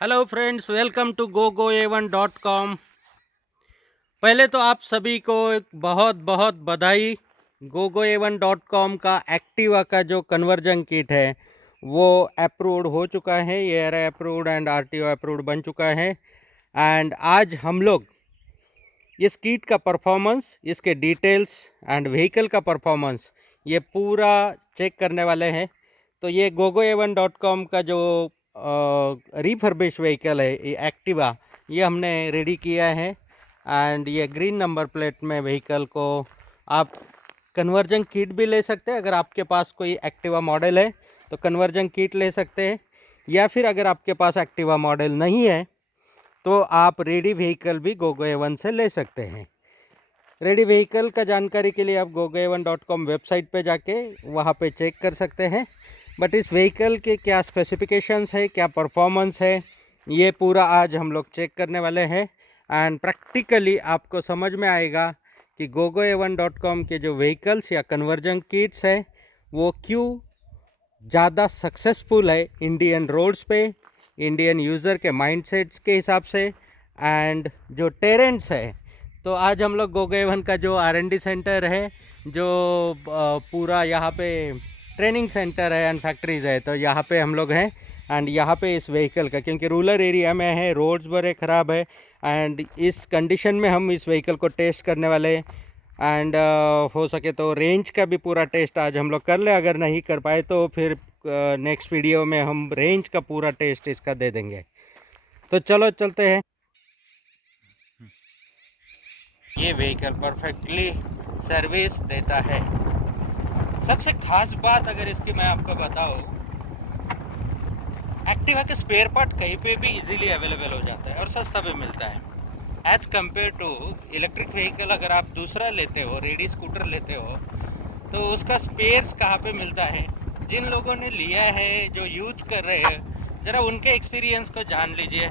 Hello friends, welcome to GoGoA1.com। पहले तो आप सभी को एक बहुत बहुत बधाई। GoGoA1.com का एक्टिवा का जो कन्वर्जन किट है वो अप्रूव्ड हो चुका है। ARI approved and RTO approved बन चुका है। एंड आज हम लोग इस किट का परफॉर्मेंस, इसके डिटेल्स एंड व्हीकल का परफॉर्मेंस ये पूरा चेक करने वाले हैं। तो ये GoGoA1.com का जो रिफर्बिश व्हीकल है ये एक्टिवा, ये हमने रेडी किया है। एंड ये ग्रीन नंबर प्लेट में व्हीकल को आप कन्वर्जन किट भी ले सकते हैं। अगर आपके पास कोई एक्टिवा मॉडल है तो कन्वर्जन किट ले सकते हैं, या फिर अगर आपके पास एक्टिवा मॉडल नहीं है तो आप रेडी व्हीकल भी GoGoA1 से ले सकते हैं। रेडी व्हीकल का जानकारी के लिए आप GoGoA1.com वेबसाइट पे जाके वहाँ पे चेक कर सकते हैं। बट इस व्हीकल के क्या स्पेसिफिकेशंस है, क्या परफॉर्मेंस है, ये पूरा आज हम लोग चेक करने वाले हैं। एंड प्रैक्टिकली आपको समझ में आएगा कि GoGoA1.com के जो व्हीकल्स या कन्वर्जन किट्स है वो क्यों ज़्यादा सक्सेसफुल है इंडियन रोड्स पे, इंडियन यूज़र के माइंडसेट्स के हिसाब से एंड जो टेरेंट्स है। तो आज हम लोग GoGoA1 का जो R&D सेंटर है, जो पूरा यहाँ पे ट्रेनिंग सेंटर है एंड फैक्ट्रीज़ है, तो यहाँ पे हम लोग हैं। एंड यहाँ पे इस व्हीकल का, क्योंकि रूरल एरिया में है, रोड्स बड़े ख़राब है एंड इस कंडीशन में हम इस व्हीकल को टेस्ट करने वाले। एंड हो सके तो रेंज का भी पूरा टेस्ट आज हम लोग कर ले। अगर नहीं कर पाए तो फिर नेक्स्ट वीडियो में हम रेंज का पूरा टेस्ट इसका दे देंगे। तो चलो चलते हैं। ये व्हीकल परफेक्टली सर्विस देता है। सबसे खास बात अगर इसकी मैं आपको बताऊं, एक्टिवा के स्पेयर पार्ट कहीं पे भी इजीली अवेलेबल हो जाता है और सस्ता भी मिलता है as compare to electric vehicle. अगर आप दूसरा लेते हो, रेडी स्कूटर लेते हो, तो उसका स्पेयर्स कहाँ पे मिलता है। जिन लोगों ने लिया है, जो यूज कर रहे हैं, ज़रा उनके एक्सपीरियंस को जान लीजिए।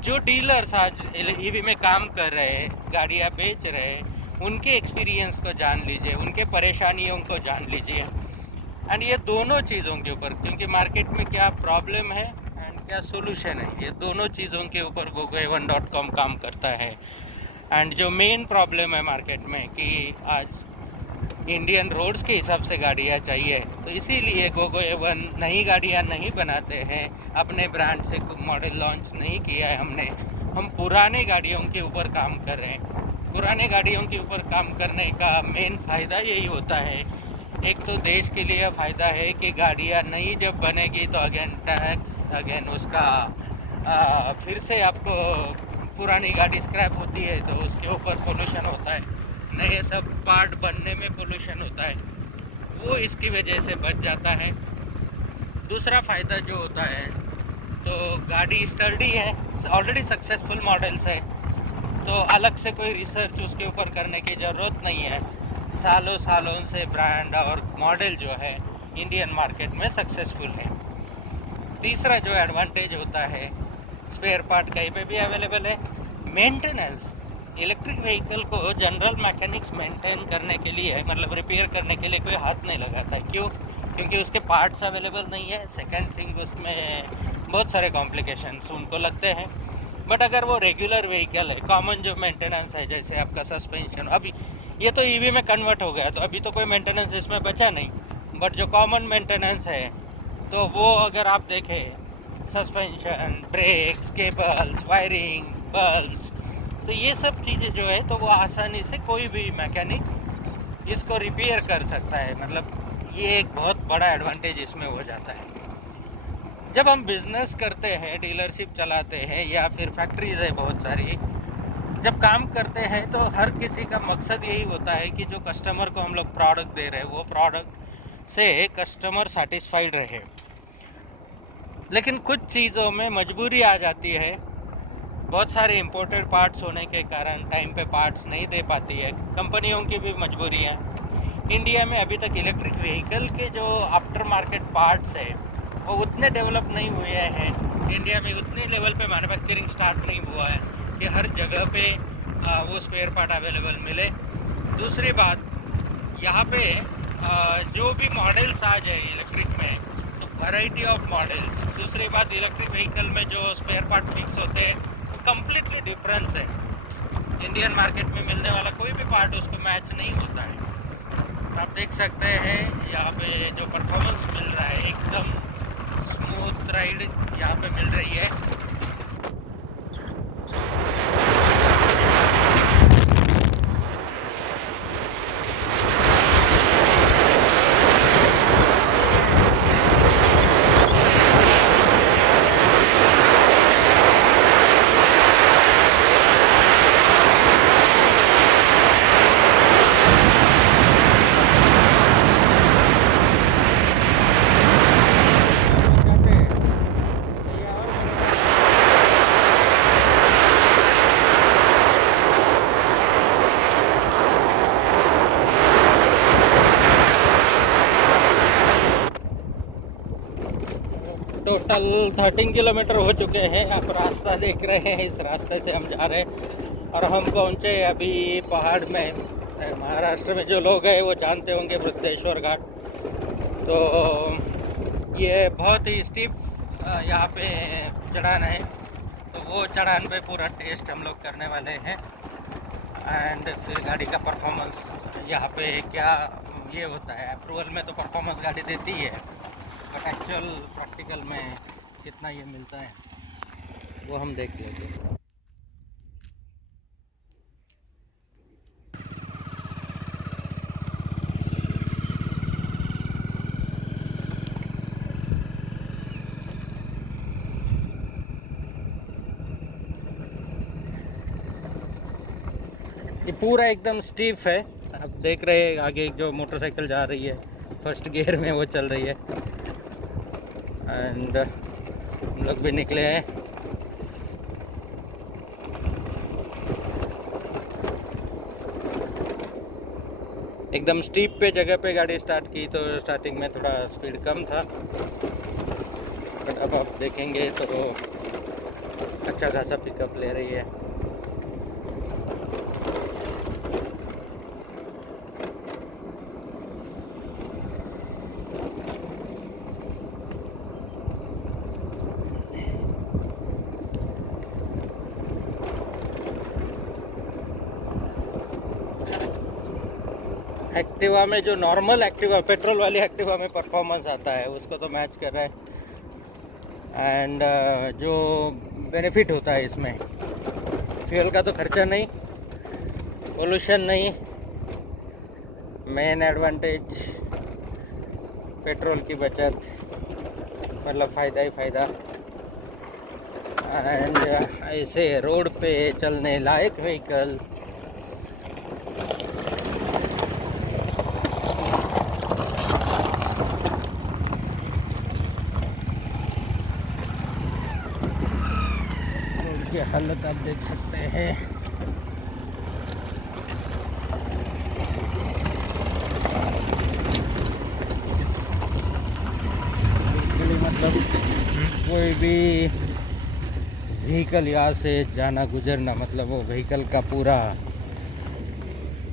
जो डीलर्स आज ईवी में काम कर रहे हैं, गाड़ियाँ बेच रहे हैं, उनके एक्सपीरियंस को जान लीजिए, उनके परेशानियों को जान लीजिए। एंड ये दोनों चीज़ों के ऊपर, क्योंकि मार्केट में क्या प्रॉब्लम है एंड क्या सोल्यूशन है, ये दोनों चीज़ों के ऊपर GoGoA1.com काम करता है। एंड जो मेन प्रॉब्लम है मार्केट में कि आज इंडियन रोड्स के हिसाब से गाड़ियाँ चाहिए, तो इसीलिए GoGoA1 नई गाड़ियाँ नहीं बनाते हैं, अपने ब्रांड से मॉडल लॉन्च नहीं किया है हमने। हम पुराने गाड़ियों के ऊपर काम कर रहे हैं। पुराने गाड़ियों के ऊपर काम करने का मेन फ़ायदा यही होता है, एक तो देश के लिए फ़ायदा है कि गाड़ियाँ नई जब बनेगी तो अगेन टैक्स, अगेन उसका फिर से आपको पुरानी गाड़ी स्क्रैप होती है तो उसके ऊपर पोल्यूशन होता है, नए सब पार्ट बनने में पोल्यूशन होता है, वो इसकी वजह से बच जाता है। दूसरा फ़ायदा जो होता है, तो गाड़ी स्टर्डी है, ऑलरेडी सक्सेसफुल मॉडल्स है, तो अलग से कोई रिसर्च उसके ऊपर करने की ज़रूरत नहीं है। सालों सालों से ब्रांड और मॉडल जो है इंडियन मार्केट में सक्सेसफुल है। तीसरा जो एडवांटेज होता है, स्पेयर पार्ट कहीं पे भी अवेलेबल है। मेंटेनेंस, इलेक्ट्रिक व्हीकल को जनरल मैकेनिक्स मेंटेन करने के लिए, मतलब रिपेयर करने के लिए कोई हाथ नहीं लगाता है। क्यों? क्योंकि उसके पार्ट्स अवेलेबल नहीं है। सेकंड थिंग, उसमें बहुत सारे कॉम्प्लिकेशंस उनको लगते हैं। बट अगर वो रेगुलर व्हीकल है, कॉमन जो मेंटेनेंस है, जैसे आपका सस्पेंशन, अभी ये तो ईवी में कन्वर्ट हो गया तो अभी तो कोई मेंटेनेंस इसमें बचा नहीं। बट जो कॉमन मेंटेनेंस है तो वो अगर आप देखें, suspension, brakes, cables, wiring, bulbs, तो ये सब चीज़ें जो है तो वो आसानी से कोई भी मैकेनिक इसको रिपेयर कर सकता है। मतलब ये एक बहुत बड़ा एडवांटेज इसमें हो जाता है। जब हम बिज़नेस करते हैं, डीलरशिप चलाते हैं या फिर फैक्ट्रीज़ है बहुत सारी, जब काम करते हैं तो हर किसी का मकसद यही होता है कि जो कस्टमर को हम लोग प्रोडक्ट दे रहे हैं वो प्रोडक्ट से कस्टमर सेटिस्फाइड रहे। लेकिन कुछ चीज़ों में मजबूरी आ जाती है, बहुत सारे इम्पोर्टेड पार्ट्स होने के कारण टाइम पे पार्ट्स नहीं दे पाती है। कंपनियों की भी मजबूरी है। इंडिया में अभी तक इलेक्ट्रिक व्हीकल के जो आफ्टर मार्केट पार्ट्स है वो उतने डेवलप नहीं हुए हैं। इंडिया में उतने लेवल पे मैन्युफैक्चरिंग स्टार्ट नहीं हुआ है कि हर जगह पे वो स्पेयर पार्ट अवेलेबल मिले। दूसरी बात, यहाँ पे जो भी मॉडल्स आ जाए इलेक्ट्रिक में, तो वैरायटी ऑफ मॉडल्स। दूसरी बात, इलेक्ट्रिक व्हीकल में जो स्पेयर पार्ट फिक्स होते हैं वो कम्प्लीटली डिफरेंस है। इंडियन मार्केट में मिलने वाला कोई भी पार्ट उसको मैच नहीं होता है। आप देख सकते हैं यहाँ पे जो परफॉर्मेंस मिल रहा है, एकदम स्मूथ राइड यहाँ पे मिल रही है। टोटल 13 किलोमीटर हो चुके हैं। आप रास्ता देख रहे हैं, इस रास्ते से हम जा रहे हैं और हम पहुँचे अभी पहाड़ में। महाराष्ट्र में जो लोग हैं वो जानते होंगे बृहदेश्वर घाट। तो ये बहुत ही स्टीप यहाँ पे चढ़ान है, तो वो चढ़ान पे पूरा टेस्ट हम लोग करने वाले हैं। एंड फिर गाड़ी का परफॉर्मेंस यहाँ पे क्या ये होता है। अप्रूवल में तो परफॉर्मेंस गाड़ी देती है, बट एक्चुअल प्रैक्टिकल में कितना ये मिलता है वो हम देख लेंगे। ये पूरा एकदम स्टीफ है। आप देख रहे हैं आगे जो मोटरसाइकिल जा रही है फर्स्ट गियर में वो चल रही है। एंड हम लोग भी निकले हैं। एकदम स्टीप पे जगह पे गाड़ी स्टार्ट की तो स्टार्टिंग में थोड़ा स्पीड कम था, बट अब आप देखेंगे तो अच्छा खासा पिकअप ले रही है। एक्टिवा में जो नॉर्मल एक्टिवा, पेट्रोल वाली एक्टिवा में परफॉर्मेंस आता है उसको तो मैच कर रहा है। एंड जो बेनिफिट होता है इसमें, फ्यूल का तो खर्चा नहीं, पोल्यूशन नहीं, मेन एडवांटेज पेट्रोल की बचत, मतलब फ़ायदा ही फ़ायदा। एंड ऐसे रोड पे चलने लायक व्हीकल। की हालत आप देख सकते हैं। मतलब कोई भी व्हीकल यहाँ से जाना गुजरना, मतलब वो व्हीकल का पूरा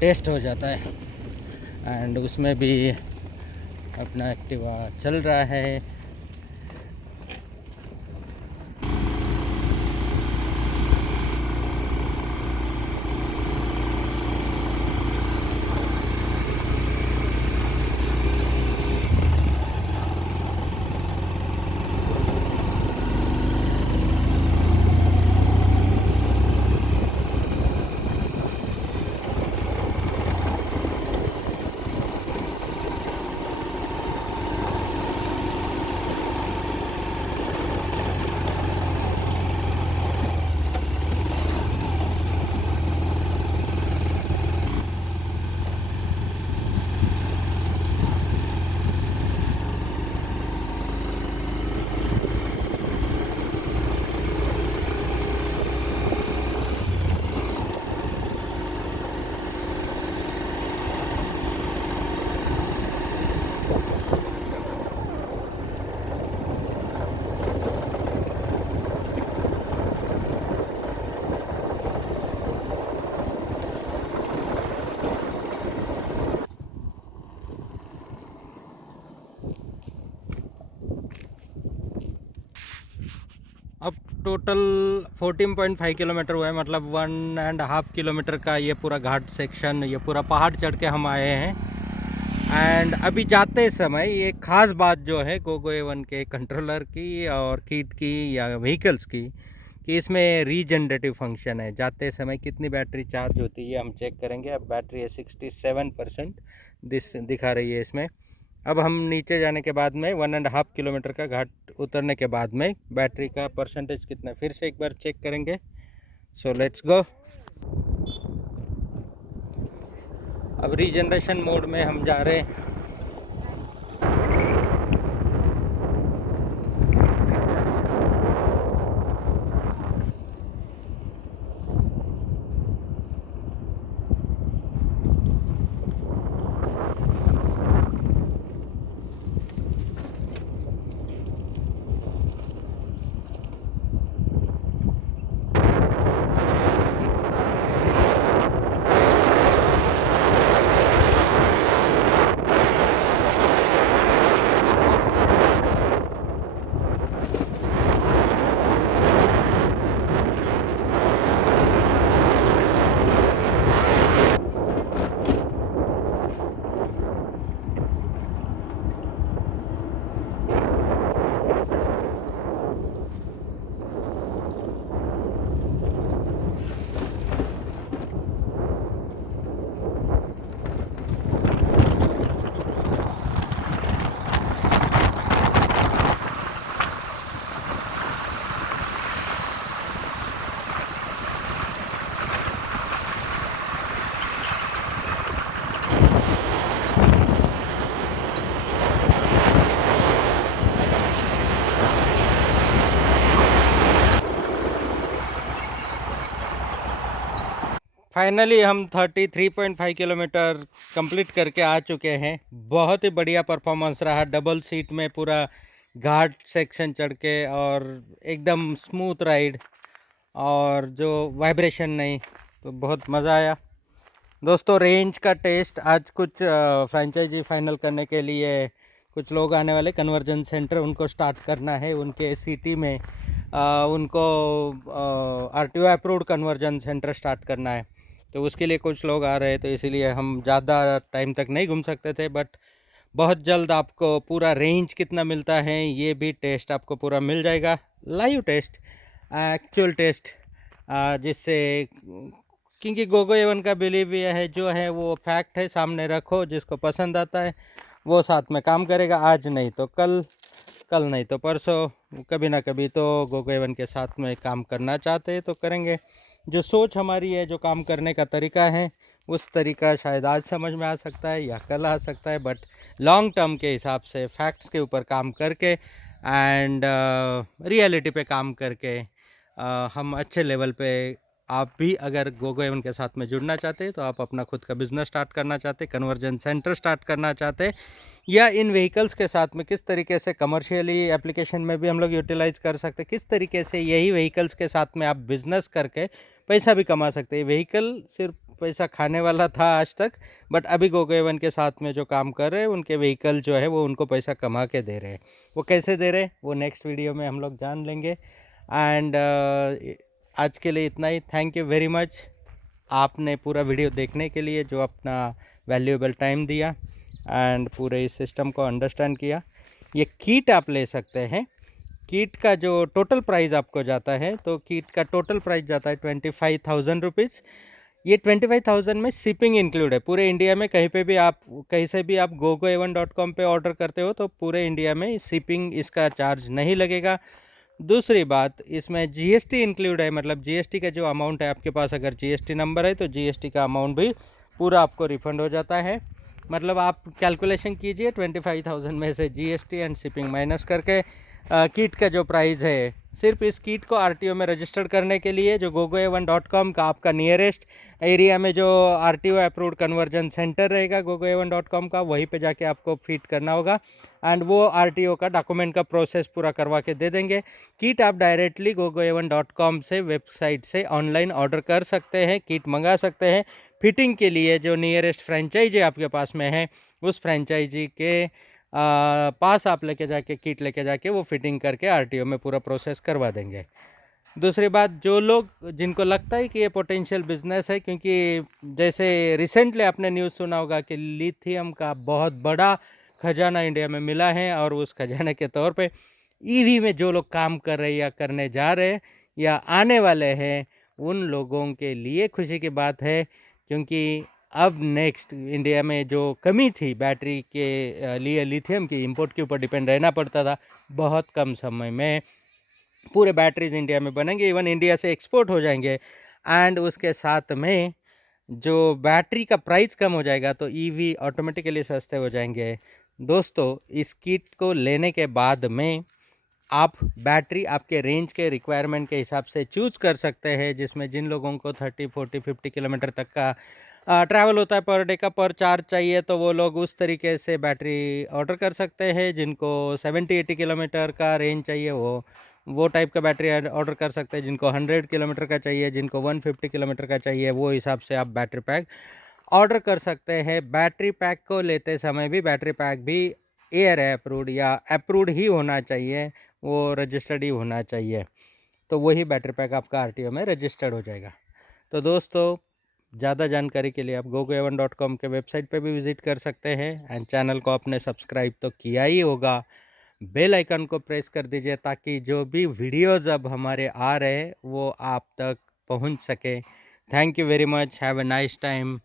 टेस्ट हो जाता है। एंड उसमें भी अपना एक्टिवा चल रहा है। अब टोटल 14.5 किलोमीटर हुआ है, मतलब 1.5 किलोमीटर का ये पूरा घाट सेक्शन, ये पूरा पहाड़ चढ़ के हम आए हैं। एंड अभी जाते समय ये ख़ास बात जो है गोगो A1 के कंट्रोलर की और कीट की या व्हीकल्स की, कि इसमें रीजनरेटिव फंक्शन है। जाते समय कितनी बैटरी चार्ज होती है हम चेक करेंगे। अब बैटरी है 67% दिखा रही है इसमें। अब हम नीचे जाने के बाद में 1.5 किलोमीटर का घाट उतरने के बाद में बैटरी का परसेंटेज कितना है फिर से एक बार चेक करेंगे। So let's go. अब रीजनरेशन मोड में हम जा रहे हैं। फाइनली हम 33.5 किलोमीटर कंप्लीट करके आ चुके हैं। बहुत ही बढ़िया परफॉर्मेंस रहा, डबल सीट में पूरा घाट सेक्शन चढ़ के, और एकदम स्मूथ राइड और जो वाइब्रेशन नहीं, तो बहुत मज़ा आया दोस्तों। रेंज का टेस्ट आज कुछ फ्रेंचाइजी फाइनल करने के लिए कुछ लोग आने वाले, कन्वर्जन सेंटर उनको स्टार्ट करना है उनके सिटी में। उनको RTO approved conversion centre start करना है, तो उसके लिए कुछ लोग आ रहे हैं, तो इसीलिए हम ज़्यादा टाइम तक नहीं घूम सकते थे। बट बहुत जल्द आपको पूरा रेंज कितना मिलता है ये भी टेस्ट आपको पूरा मिल जाएगा, लाइव टेस्ट, एक्चुअल टेस्ट, जिससे, क्योंकि गोगो A1 का बिलीव ये है, जो है वो फैक्ट है, सामने रखो, जिसको पसंद आता है वो साथ में काम करेगा। आज नहीं तो कल, कल नहीं तो परसों, कभी ना कभी तो गोगो A1 के साथ में काम करना चाहते हैं तो करेंगे। जो सोच हमारी है, जो काम करने का तरीका है, उस तरीका शायद आज समझ में आ सकता है या कल आ सकता है, बट लॉन्ग टर्म के हिसाब से फैक्ट्स के ऊपर काम करके एंड रियलिटी पे काम करके हम अच्छे लेवल पे, आप भी अगर गोगो A1 के साथ में जुड़ना चाहते हैं, तो आप अपना खुद का बिज़नेस स्टार्ट करना चाहते, कन्वर्जन सेंटर स्टार्ट करना चाहते, या इन व्हीकल्स के साथ में किस तरीके से कमर्शियली एप्लीकेशन में भी हम लोग यूटिलाइज कर सकते, किस तरीके से यही व्हीकल्स के साथ में आप बिज़नेस करके पैसा भी कमा सकते हैं। व्हीकल सिर्फ पैसा खाने वाला था आज तक, बट अभी गोगो A1 के साथ में जो काम कर रहे हैं, उनके व्हीकल जो है वो उनको पैसा कमा के दे रहे हैं। वो कैसे दे रहे हैं वो नेक्स्ट वीडियो में हम लोग जान लेंगे। एंड आज के लिए इतना ही। थैंक यू वेरी मच आपने पूरा वीडियो देखने के लिए, जो अपना वैल्यूएबल टाइम दिया एंड पूरे इस सिस्टम को अंडरस्टैंड किया। ये किट आप ले सकते हैं। किट का जो टोटल प्राइस आपको जाता है, तो किट का टोटल प्राइस जाता है 25,000 रुपीज़। ये 25,000 में शिपिंग इंक्लूड है। पूरे इंडिया में कहीं पे भी आप, कहीं से भी आप gogoa1.com पे ऑर्डर करते हो, तो पूरे इंडिया में शिपिंग इसका चार्ज नहीं लगेगा। दूसरी बात, इसमें GST इंक्लूड है, मतलब GST का जो अमाउंट है आपके पास, अगर GST नंबर है तो GST का अमाउंट भी पूरा आपको रिफ़ंड हो जाता है। मतलब आप कैलकुलेशन कीजिए, 25,000 में से GST एंड शिपिंग माइनस करके किट का जो प्राइस है, सिर्फ इस किट को RTO में रजिस्टर करने के लिए, जो gogoa1.com का आपका नियरेस्ट एरिया में जो RTO अप्रूव्ड कन्वर्जन सेंटर रहेगा gogoa1.com का, वहीं पे जाके आपको फिट करना होगा एंड वो RTO का डॉक्यूमेंट का प्रोसेस पूरा करवा के दे देंगे। किट आप डायरेक्टली gogoa1.com से, वेबसाइट से ऑनलाइन ऑर्डर कर सकते हैं, किट मंगा सकते हैं। फिटिंग के लिए जो नियरेस्ट फ्रेंचाइजी आपके पास में है, उस फ्रेंचाइजी के पास आप लेके जाके किट लेके जाके वो फिटिंग करके आरटीओ में पूरा प्रोसेस करवा देंगे। दूसरी बात, जो लोग जिनको लगता है कि ये पोटेंशियल बिजनेस है, क्योंकि जैसे रिसेंटली आपने न्यूज़ सुना होगा कि लिथियम का बहुत बड़ा खजाना इंडिया में मिला है, और उस खजाने के तौर पे ईवी में जो लोग काम कर रहे हैं या करने जा रहे हैं या आने वाले हैं, उन लोगों के लिए खुशी की बात है, क्योंकि अब नेक्स्ट इंडिया में जो कमी थी बैटरी के लिए लिथियम की इंपोर्ट के ऊपर डिपेंड रहना पड़ता था, बहुत कम समय में पूरे बैटरीज इंडिया में बनेंगे, इवन इंडिया से एक्सपोर्ट हो जाएंगे। एंड उसके साथ में जो बैटरी का प्राइस कम हो जाएगा तो ईवी ऑटोमेटिकली सस्ते हो जाएंगे। दोस्तों, इस किट को लेने के बाद में आप बैटरी आपके रेंज के रिक्वायरमेंट के हिसाब से चूज़ कर सकते हैं, जिसमें जिन लोगों को 30, 40, 50 किलोमीटर तक का ट्रैवल होता है पर डे का, पर चार्ज चाहिए, तो वो लोग उस तरीके से बैटरी ऑर्डर कर सकते हैं। जिनको 70-80 किलोमीटर का रेंज चाहिए वो टाइप का बैटरी ऑर्डर कर सकते हैं। जिनको 100 किलोमीटर का चाहिए, जिनको 150 किलोमीटर का चाहिए, वो हिसाब से आप बैटरी पैक ऑर्डर कर सकते हैं। बैटरी पैक को लेते समय भी बैटरी पैक भी एयर अप्रूव्ड या अप्रूव्ड ही होना चाहिए, वो रजिस्टर्ड ही होना चाहिए, तो वही बैटरी पैक आपका आरटीओ में रजिस्टर्ड हो जाएगा। तो दोस्तों, ज़्यादा जानकारी के लिए आप gogo7.com के वेबसाइट पे भी विज़िट कर सकते हैं, एंड चैनल को आपने सब्सक्राइब तो किया ही होगा, बेल आइकन को प्रेस कर दीजिए ताकि जो भी वीडियोज़ अब हमारे आ रहे हैं वो आप तक पहुंच सके। Thank you very much, have a nice time.